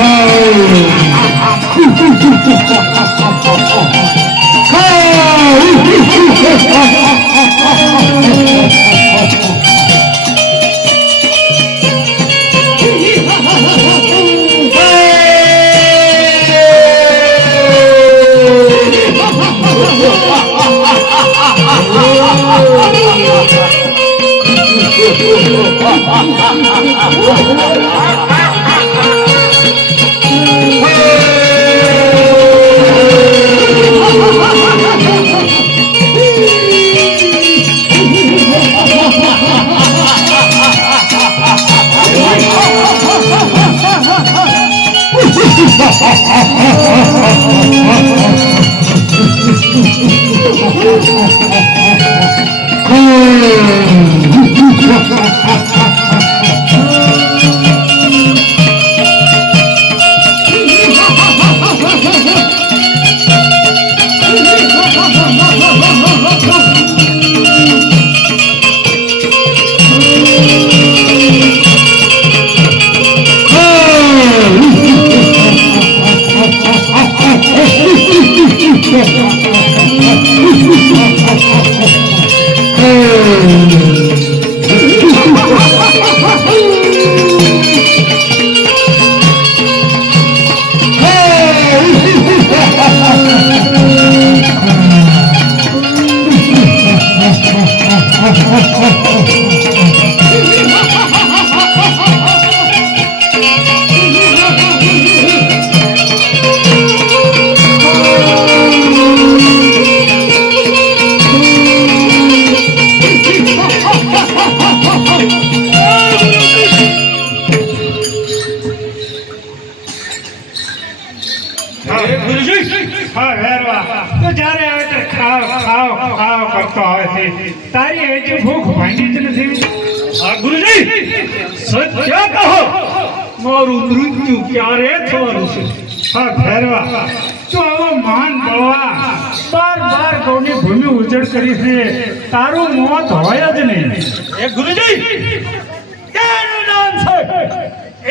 Oh, એ ભૂમિ ઉજળ કરી છે. તારું મોત હોય જ નહીં. એ ગુરુજી કેનું નામ છે?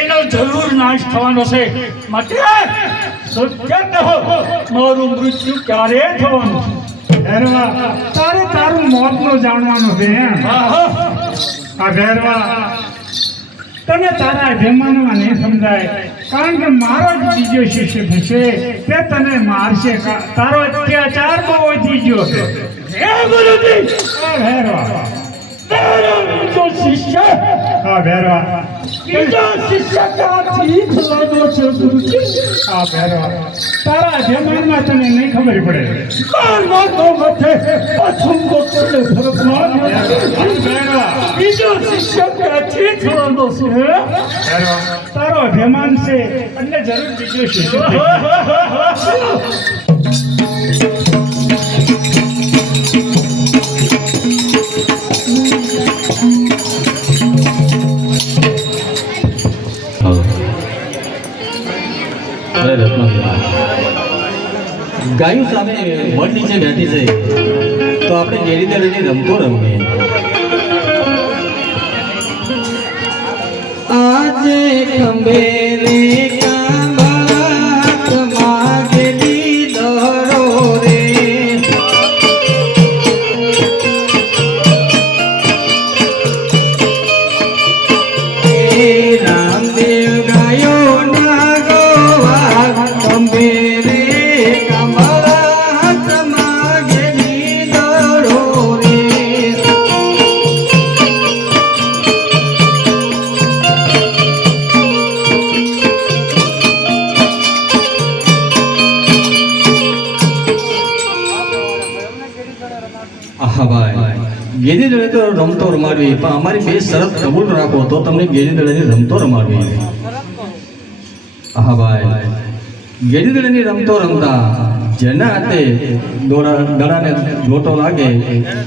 એનો જરૂર નાશ થવાનો છે. માટે સત્ય કહો. મારું મૃત્યુ ક્યારે થવાનું ભેરવા તારે તારું મોતનું જાણવાનું છે આ ભેરવા તને તારા જમાનમાં નહીં સમજાય. કારણ કે મારો જ બીજો શિષ્ય થશે તે તને મારશે. તારો અત્યાચાર બહુ વધી ગયો છે. હે ગુરુજી! હે ભેરવા. તારો બીજો શિષ્ય! હા ભેરવા. તારા અભિમાનમાં તને નહીં ખબર પડે તારો અભિમાન છે. એટલે જરૂર બીજો શિષ્ય ગાયું સામે વડ નીચે બેઠી છે. તો આપણે કેરી દળીને રમતો રમીએ. આજે ખંભે આહા ભાઈ. ગેદી દળે તો રમતો રમાડવી. પણ અમારી બે શરત કબૂલ રાખો તો તમને ગેદી દળેની રમતો રમાડવી. હા ભાઈ. ગેદી દળેની રમતો રમતા જેના હાથે દોરા દડાને લોટો લાગે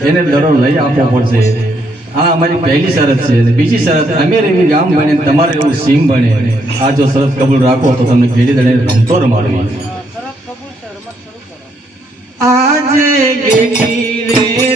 એને દડો લઈ આપવો પડશે. આ અમારી પહેલી શરત છે. અને બીજી શરત અમે એવી ગામ બને તમારે એવું સીમ બને. આ જો શરત કબૂલ રાખો તો તમને ગેડી દડે રમતો રમાડવી. આજે ગેડી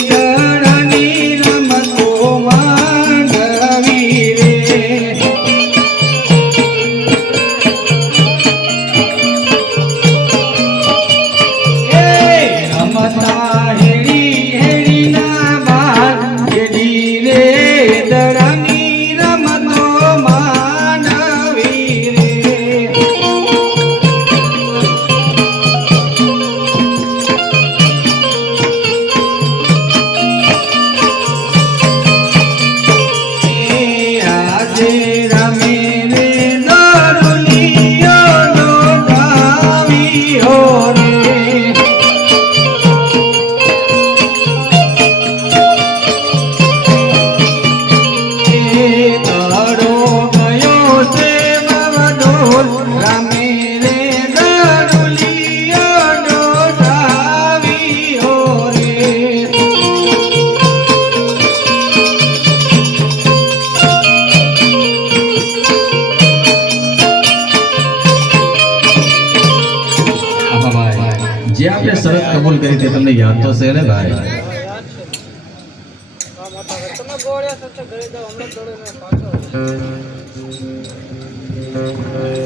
Thank you.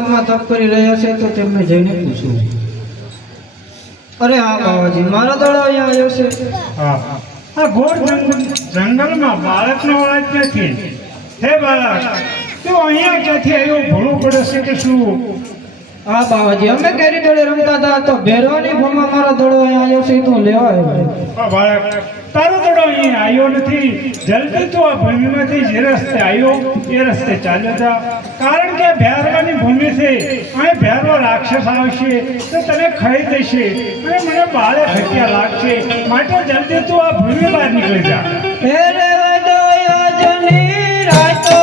મહાત્મા તપ કરી રહ્યા છે તો તેમને જઈને પૂછવું અરે હા બાબાજી મારો દડો અહીંયા આવ્યો છે. આ ઘોર જંગલમાં બાળકનો અવાજ નથી હે બાળક, તું અહીંયા ક્યાંથી આવ્યો? ભણવું પડે છે કે શું? હા બાવાજી અમે કેરી દોડે રમતા હતા તો ભેરવાની ભૂમાં મારો દોડો અહીં આવ્યો છે તું લેવા આવ્યો તારો દોડો અહીં આવ્યો નથી. જલ્દી તું આ ભૂમિમાંથી જે રસ્તે આવ્યો એ રસ્તે ચાલ્યો જા. કારણ કે ભેરવાની ભૂમિ છે અહીં ભેરવો રાક્ષસ આવશે તો તને ખાઈ દેશે. અને મને બાળે હત્યા લાગશે. માટે જલ્દી તું આ ભૂમિ બહાર નીકળી જા. રાતો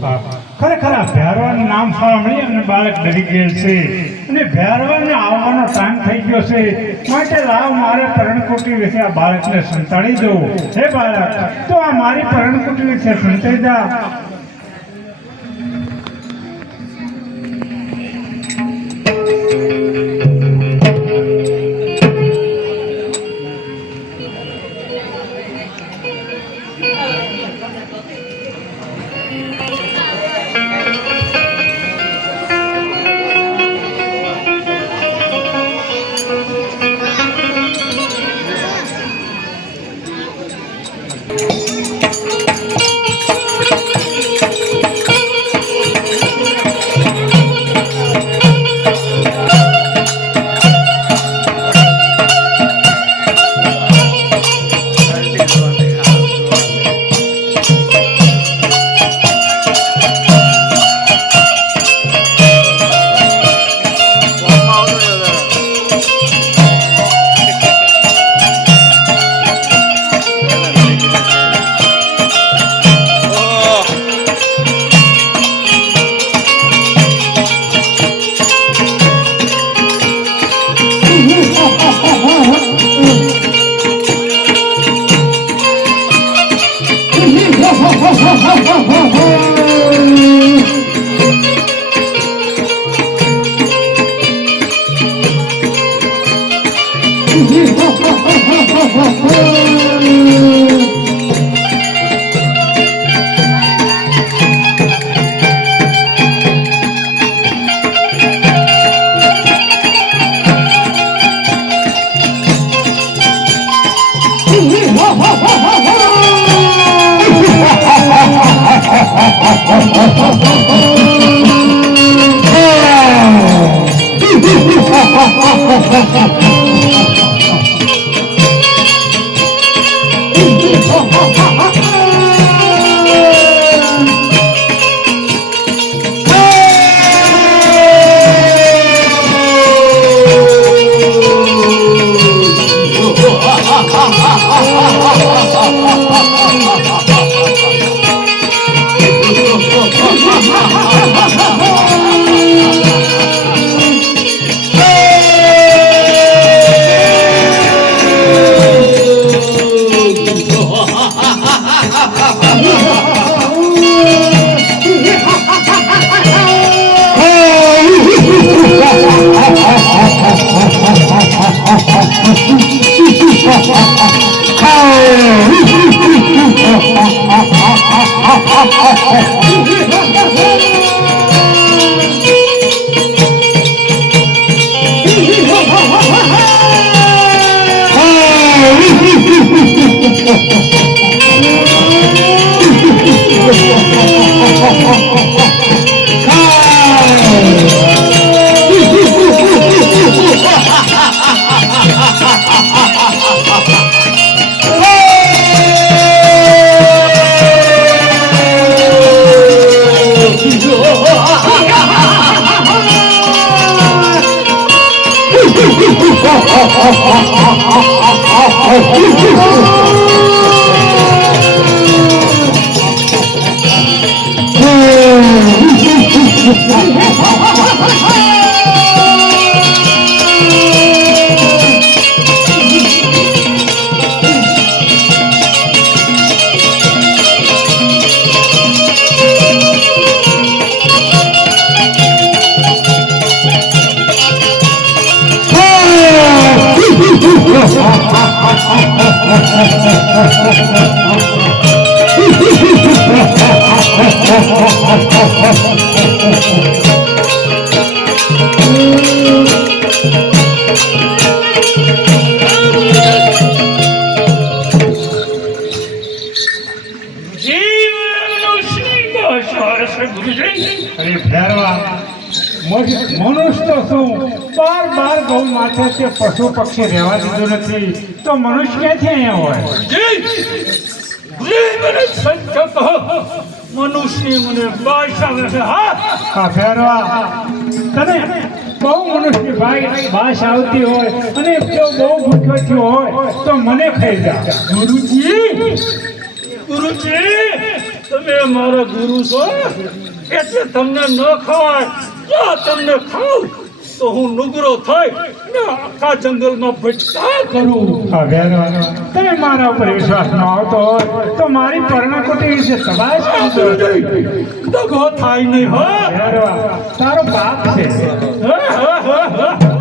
ખરેખર આ ભેરવાનું નામ સાંભળી અને બાળક ડરી ગયેલ છે. અને ભેરવાને આવવાનો ટાઈમ થઈ ગયો છે. માટે લાવ મારે પરણકુટી વિશે આ બાળકને સંતાડી દઉં. હે બાળક, તો આ મારી પરણકુટી વિશે સંતાડી દા અરે ભેરવા મનુષ્ય તો શું? બાર બાર ગૌ માથે તે પશુ પક્ષી રહેવા દીધું નથી. તો મનુષ્ય ક્યાંથી અહીંયા હોય? મનુષ્ય મને નથી હા ફેરવા. તને બહુ મનુષ્ય ભાઈ બાસ આવતી હોય અને જો બહુ ભૂખ્યો થયો હોય તો મને ખાઈ જા. ગુરુજી ગુરુજી, તમે મારા ગુરુ છો? એટલે તમને ન ખવાય. જો તમને ખાવ તો હું નુગરો થઈ ને આખા જંગલમાં ભટકા કરું. તમે મારા ઉપર વિશ્વાસ ન આવતો તો મારી પર્ણકુટી વિશે કરતો દગો થાય નહીં હો. તારો બાપ છે. Oh, oh, oh, oh, હે.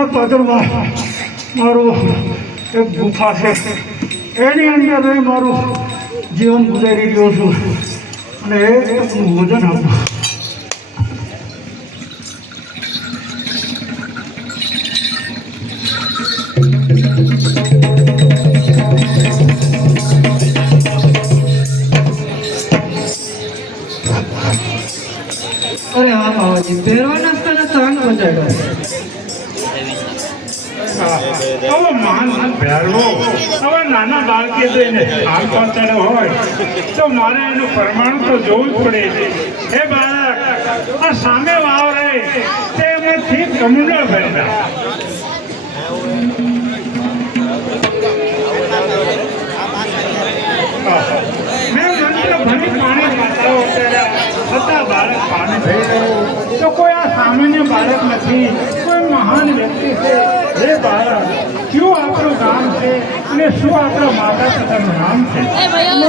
પોકળકટના પાદરમાં મારું એક ગુફા છે. એની અંદર હું મારું જીવન ગુજારી રહ્યો છું. અને એ ભોજન આપું તો હાલ પહોંચાડ્યો હોય. તો મારે એનું પરમાણુ તો જોવું જ પડે છે. હે બાળક, આ સામે વાવ રહે ભરેલા મેં મંત્ર ભણી પાણી માતાઓ છતાં બાળક તો કોઈ આ સામાન્ય બાળક નથી. કોઈ મહાન વ્યક્તિ છે. હે બાળક કયું આપણું નામ છે અને શું આપણા માતા પિતાનું નામ છે?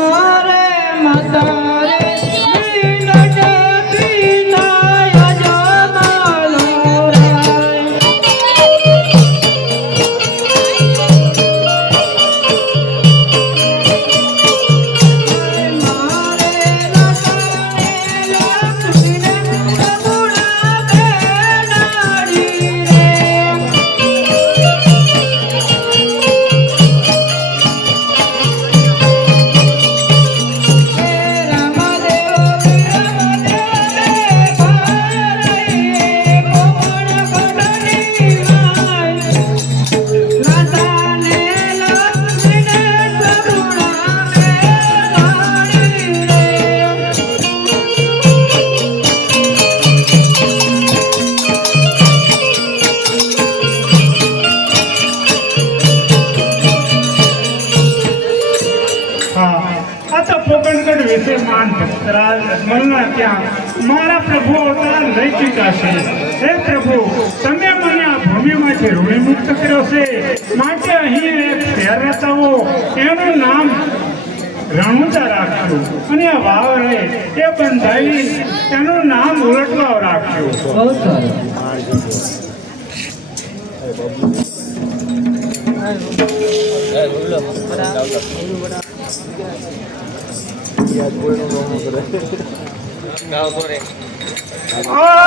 મારે માતા ત્યાં મારા પ્રભુ અવતાર લઈ ચૂક્યા છે. હે પ્રભુ, તમે મને આ ભૂમિમાંથી ઋણી મુક્ત કર્યો છે. માટે અહીં એક શહેર રચાવો એનું નામ રણુજા રાખજો. અને આ વાવરે એ બંધાવી એનું નામ ઉલટવાવ રાખજો. બહુ All right.